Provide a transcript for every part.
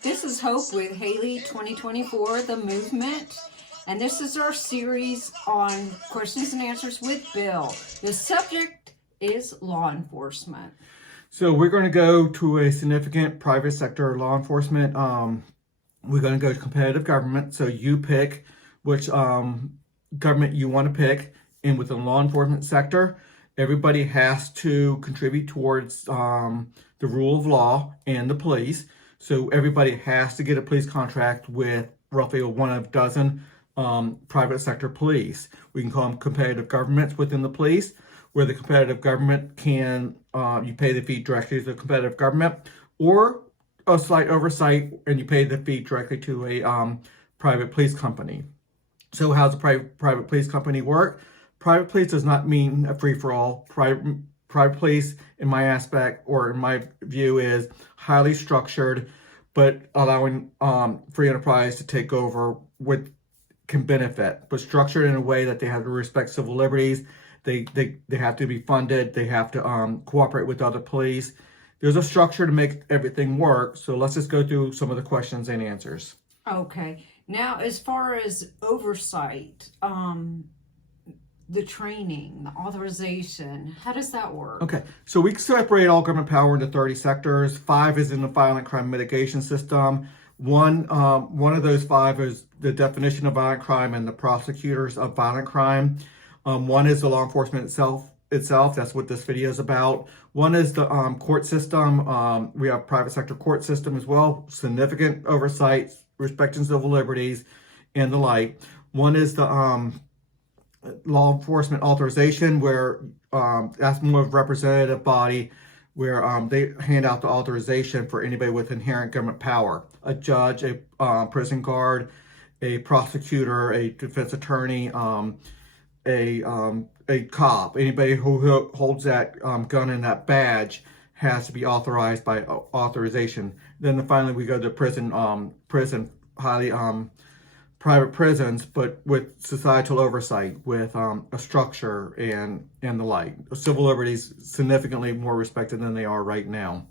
This is Hope with Haley 2024, The Movement. And this is our series on questions and answers with Bill. The subject is law enforcement. So we're going to go to a significant private sector law enforcement. We're going to go to competitive government. So you pick which government you want to pick. And within the law enforcement sector, everybody has to contribute towards the rule of law and the police. So everybody has to get a police contract with roughly one of a dozen private sector police. We can call them competitive governments within the police, where the competitive government can, you pay the fee directly to the competitive government, or a slight oversight and you pay the fee directly to a private police company. So how does a private police company work? Private police does not mean a free-for-all. Private police, in my aspect, or in my view, is highly structured, but allowing free enterprise to take over what can benefit, but structured in a way that they have to respect civil liberties. They have to be funded. They have to cooperate with other police. There's a structure to make everything work. So let's just go through some of the questions and answers. Okay. Now, as far as oversight, the training, the authorization, how does that work? Okay, so we separate all government power into 30 sectors. 5 is in the violent crime mitigation system. One of those 5 is the definition of violent crime and the prosecutors of violent crime. One is the law enforcement itself. That's what this video is about. One is the court system. We have private sector court system as well. Significant oversight, respecting civil liberties, and the like. One is the law enforcement authorization, where that's more of a representative body, where they hand out the authorization for anybody with inherent government power. A judge, a prison guard, a prosecutor, a defense attorney, a cop, anybody who holds that gun and that badge has to be authorized by authorization. Then finally we go to prison, highly private prisons, but with societal oversight, with a structure and the like. Civil liberties significantly more respected than they are right now.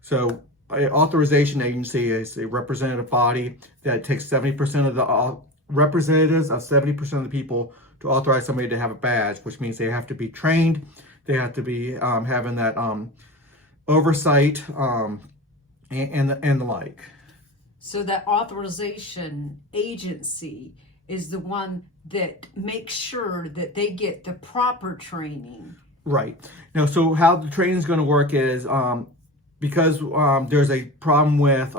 So an authorization agency is a representative body that takes 70% of the representatives of 70% of the people to authorize somebody to have a badge, which means they have to be trained, they have to be having that oversight and the like. So that authorization agency is the one that makes sure that they get the proper training. Right. Now, so how the training is going to work is because there's a problem with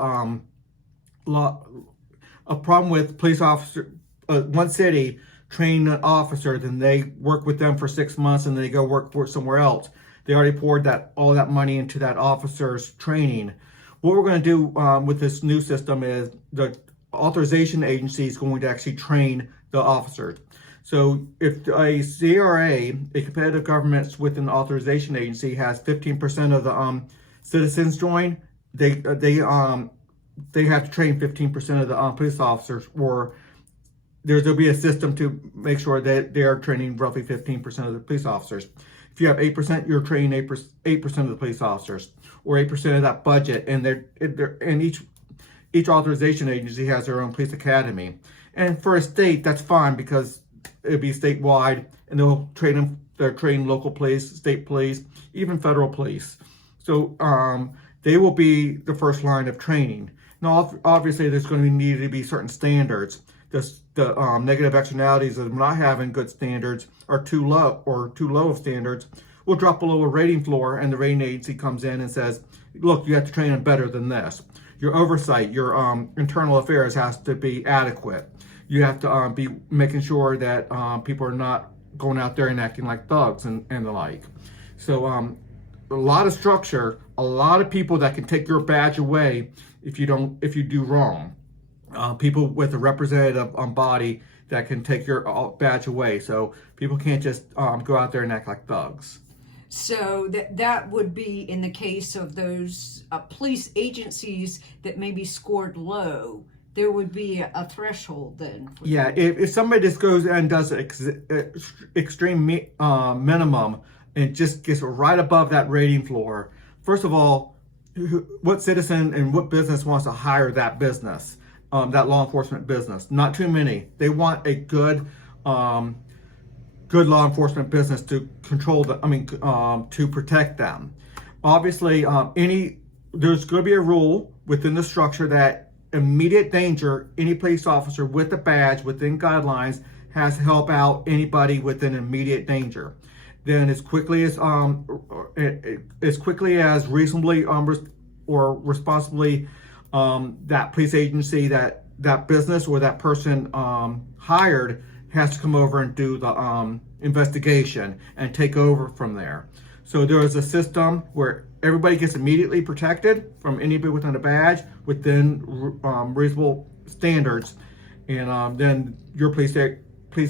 police officer, one city train an officer, then they work with them for 6 months and they go work for somewhere else. They already poured all that money into that officer's training. What we're going to do with this new system is the authorization agency is going to actually train the officers. So if a CRA, a competitive government within the authorization agency, has 15% of the citizens join, they have to train 15% of the police officers, or there'll be a system to make sure that they are training roughly 15% of the police officers. If you have 8%, you're training 8% of the police officers, or 8% of that budget. And each authorization agency has their own police academy. And for a state, that's fine because it'll be statewide, and they'll train local police, state police, even federal police. So they will be the first line of training. Now, obviously, there's going to need to be certain standards. The negative externalities of not having good standards are too low of standards will drop below a rating floor, and the rating agency comes in and says, look, you have to train them better than this. Your oversight, your internal affairs has to be adequate. You have to be making sure that people are not going out there and acting like thugs and the like. So a lot of structure, a lot of people that can take your badge away if you do wrong. People with a representative body that can take your badge away. So people can't just go out there and act like thugs. So that would be in the case of those police agencies that maybe scored low. There would be a threshold then. Yeah, if somebody just goes and does extreme minimum and just gets right above that rating floor, first of all, what citizen and what business wants to hire that business, that law enforcement business. Not too many. They want a good law enforcement business to control to protect them. Obviously, there's going to be a rule within the structure that immediate danger, any police officer with a badge within guidelines has to help out anybody within immediate danger. Then as quickly as reasonably or responsibly that police agency, that business or that person hired has to come over and do the investigation and take over from there. So there is a system where everybody gets immediately protected from anybody within a badge within reasonable standards, and then your police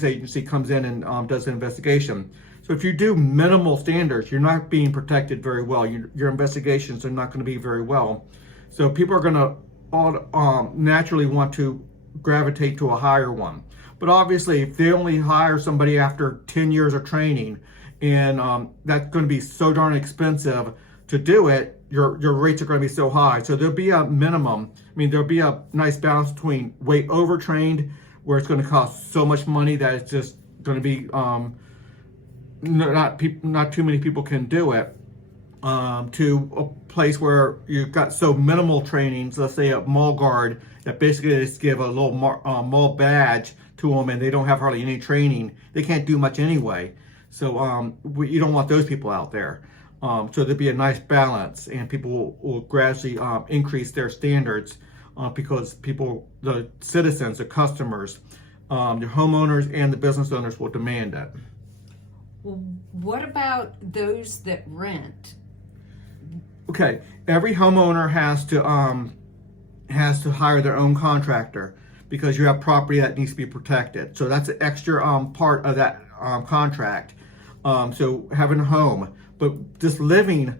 agency comes in and does the investigation. So if you do minimal standards, you're not being protected very well. Your investigations are not going to be very well. So people are going to naturally want to gravitate to a higher one. But obviously, if they only hire somebody after 10 years of training, and that's going to be so darn expensive to do it, your rates are going to be so high. So there'll be a minimum. There'll be a nice balance between way overtrained, where it's going to cost so much money that it's just going to be not too many people can do it, to a place where you've got so minimal trainings, let's say a mall guard, that basically they just give a little mall badge to them and they don't have hardly any training. They can't do much anyway. So you don't want those people out there. So there'll be a nice balance, and people will gradually increase their standards because the citizens, the customers, the homeowners and the business owners will demand it. What about those that rent? Okay, every homeowner has to hire their own contractor because you have property that needs to be protected. So that's an extra part of that contract. So having a home, but just living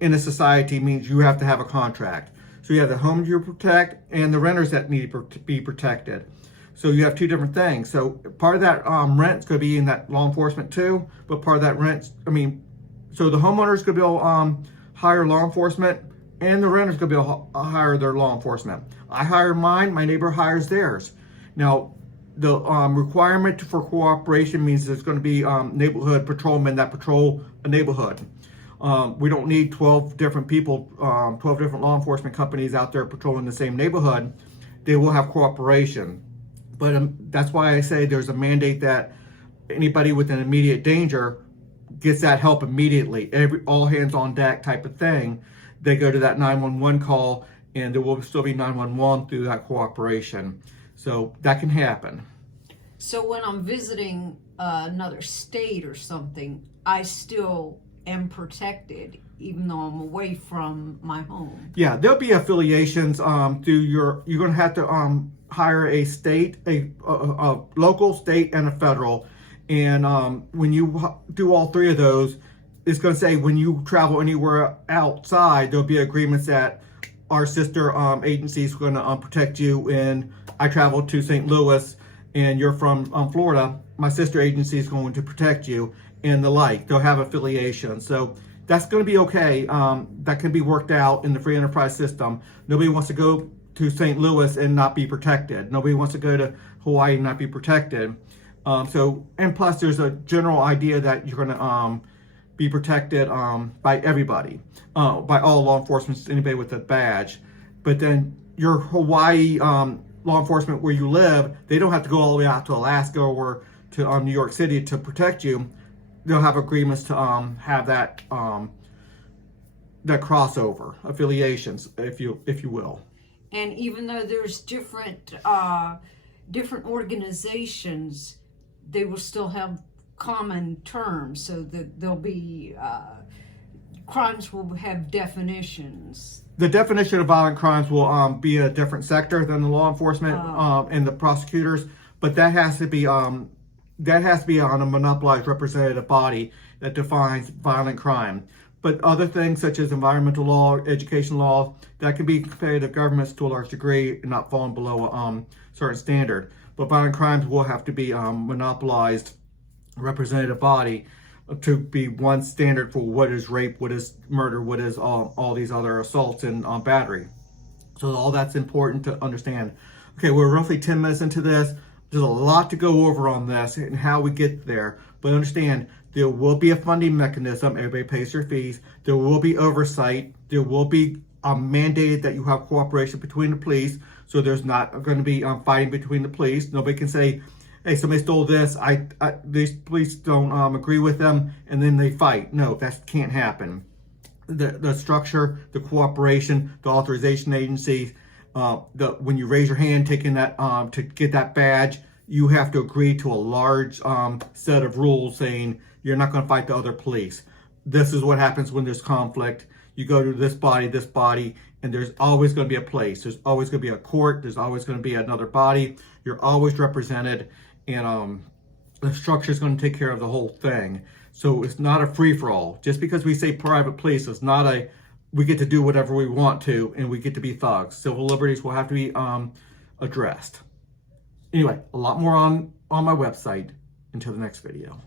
in a society means you have to have a contract. So you have the home you protect and the renters that need to be protected. So you have two different things. So part of that rent's going to be in that law enforcement too, but part of that so the homeowner's going to be able to hire law enforcement, and the renter's going to be able to hire their law enforcement. I hire mine, my neighbor hires theirs. Now, the requirement for cooperation means there's going to be neighborhood patrolmen that patrol a neighborhood. We don't need 12 different people, 12 different law enforcement companies out there patrolling the same neighborhood. They will have cooperation. But that's why I say there's a mandate that anybody within immediate danger gets that help immediately. All hands on deck type of thing. They go to that 911 call, and there will still be 911 through that cooperation. So that can happen. So when I'm visiting another state or something, I still am protected, even though I'm away from my home. Yeah, there'll be affiliations you're going to have to hire a state, a local, state, and a federal. And when you do all three of those, it's going to say when you travel anywhere outside, there'll be agreements that our sister agency is going to protect you. And I traveled to St. Louis and you're from Florida, my sister agency is going to protect you, and the like. They'll have affiliations. So that's going to be okay. That can be worked out in the free enterprise system. Nobody wants to go to St. Louis and not be protected. Nobody wants to go to Hawaii and not be protected. And plus there's a general idea that you're going to be protected by everybody, by all law enforcement, anybody with a badge. But then your Hawaii law enforcement where you live, they don't have to go all the way out to Alaska or to New York City to protect you. They'll have agreements to have that that crossover affiliations, if you will. And even though there's different organizations, they will still have common terms, so that there'll be crimes will have definitions. The definition of violent crimes will be a different sector than the law enforcement and the prosecutors, but that has to be on a monopolized representative body that defines violent crime. But other things such as environmental law, education law, that can be compared to governments to a large degree and not falling below a certain standard. But violent crimes will have to be monopolized representative body to be one standard for what is rape, what is murder, what is all these other assaults and battery. So all that's important to understand. Okay, we're roughly 10 minutes into this. There's a lot to go over on this and how we get there. But understand, there will be a funding mechanism. Everybody pays their fees. There will be oversight. There will be mandated that you have cooperation between the police. So there's not going to be fighting between the police. Nobody can say, hey, somebody stole this. These police don't agree with them, and then they fight. No, that can't happen. The structure, the cooperation, the authorization agency, when you raise your hand taking that to get that badge, you have to agree to a large set of rules saying you're not going to fight the other police. This is what happens when there's conflict. You go to this body, and there's always going to be a place. There's always going to be a court. There's always going to be another body. You're always represented, and the structure is going to take care of the whole thing. So it's not a free-for-all. Just because we say private police, it's not we get to do whatever we want to, and we get to be thugs. Civil liberties will have to be addressed. Anyway, a lot more on my website. Until the next video.